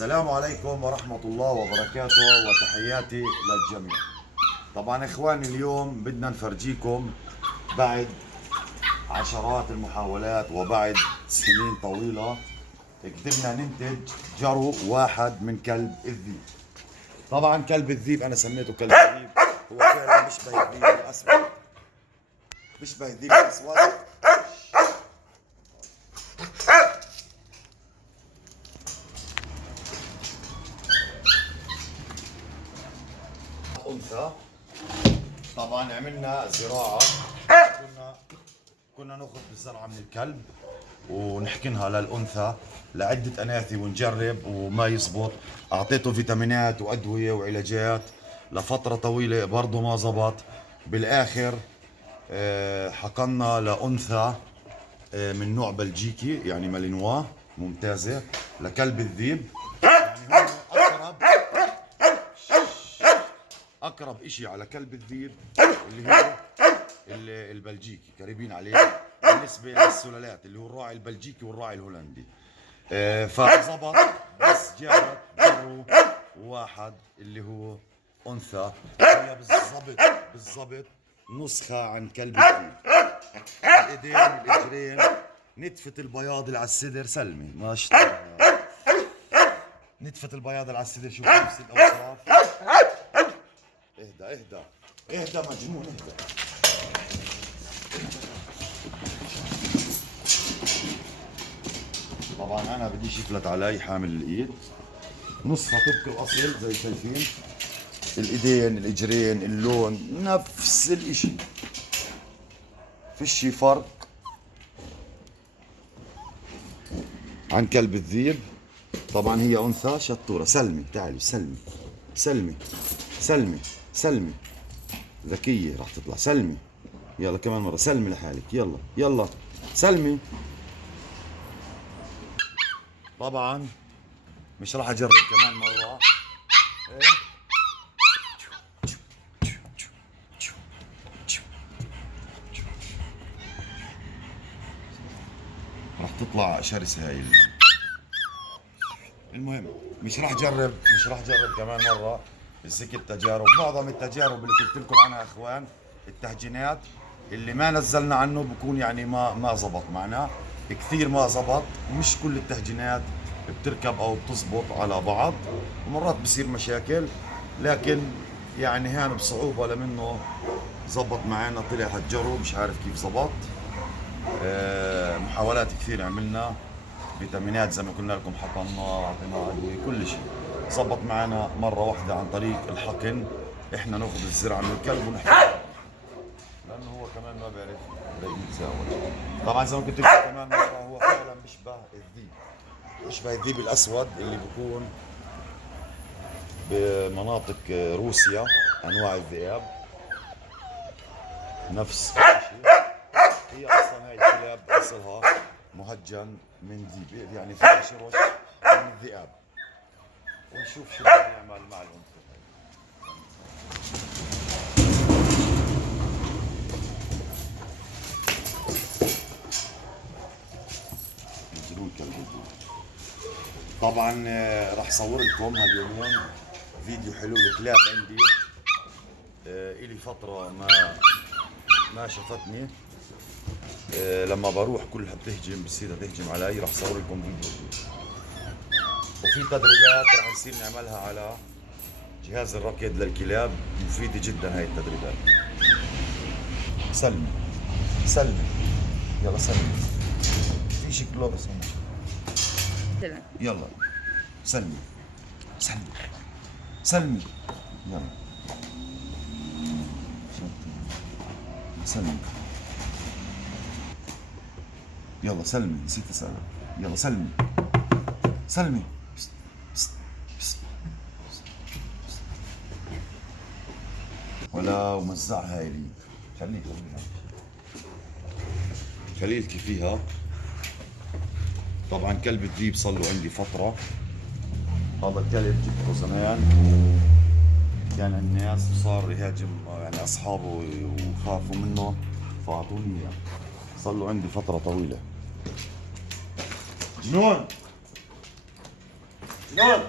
السلام عليكم ورحمة الله وبركاته وتحياتي للجميع. طبعا اخواني اليوم بدنا نفرجيكم بعد عشرات المحاولات وبعد سنين طويلة قدرنا ننتج جرو واحد من كلب الذيب. طبعا كلب الذيب انا سميته كلب الذيب، هو فعلا بيشبه الذيب الاسود، بيشبه الذيب الاسود. أنثى. طبعا عملنا زراعة، كنا ناخذ الزرعة من الكلب ونحكنها للأنثى لعدة أناثي ونجرب وما يزبط. أعطيته فيتامينات وأدوية وعلاجات لفترة طويلة برضه ما زبط. بالآخر حقنا لأنثى من نوع بلجيكي يعني مالينوا ممتازة لكلب الذيب. يعني هو اقرب اشي على كلب الذيب اللي هو البلجيكي، قريبين عليه بالنسبه للسلالات اللي هو الراعي البلجيكي والراعي الهولندي. فظبط، بس جابت جرو واحد اللي هو انثى، هي بالضبط نسخه عن كلب الذيب. الايدين الاجرين، نتفه البياض اللي على الصدر سلمي ما شاء الله، نتفه البياض اللي على الصدر، شوف نفس الاوصاف. اهدى مجنون، اهدى. طبعا انا بديش يفلت علي حامل الايد، نصها طبق الاصل زي شايفين، الايدين الاجرين اللون نفس الاشي، فيش فرق عن كلب الذيب. طبعا هي انثى شطوره. سلمي تعالي، سلمي سلمي سلمي سلمي، ذكية راح تطلع. سلمي، يلا كمان مرة سلمي لحالك، يلا يلا سلمي. طبعا مش راح اجرب كمان مرة. راح تطلع شرسة هاي. المهم مش راح اجرب كمان مرة. مسكت تجارب، معظم التجارب اللي قلت لكم عنها اخوان التهجينات اللي ما نزلنا عنه بكون يعني ما زبط معنا كثير، ما زبط. مش كل التهجينات بتركب او بتزبط على بعض، ومرات بصير مشاكل، لكن يعني هان بصعوبة لمنه زبط معنا. طلع هالجرو مش عارف كيف زبط. محاولات كثير عملنا، فيتامينات زي ما قلنا لكم حقنا، اعطينا ادويه، كل شيء زبط معنا مره واحده عن طريق الحقن. احنا ناخذ الزرعه من الكلب ونحكي لانه هو كمان ما بيعرف يتزاوج. طبعا زي ما قلت لكم كمان مره، هو فعلا بيشبه الذيب، بيشبه الذيب الاسود اللي بيكون بمناطق روسيا، انواع الذئاب نفس الشيء. هي اصلا هاي الكلاب اصلها مهجن من ذيب، يعني فيها شرش من الذئاب. ونشوف شو بدنا نعمل مع الانثى. مجنون كلب الذيب. طبعا راح صور لكم هاليومين فيديو حلو لكلاب عندي. الي فترة ما شفتني. لما بروح كلها بتهجم، بتصير تهجم علي. راح صور لكم فيديو، وفي تدريبات راح نصير نعملها على جهاز الركض للكلاب، مفيدة جدا هاي التدريبات. سلمي سلمي، يلا سلمي، في شي كلوبس هنا، يلا سلمي سلمي سلمي، يلا سلمي، يلا سلمي، نسيت اسألك، يلا سلمي سلمي. ولا ومزعها هاي لي، خليلتي فيها. طبعا كلب الذيب صار له عندي فترة. هذا الكلب جبته زمان، كان الناس وصار يهاجم يعني اصحابه وخافوا منه فاعطوني اياه. صار له عندي فترة طويلة. جنون نون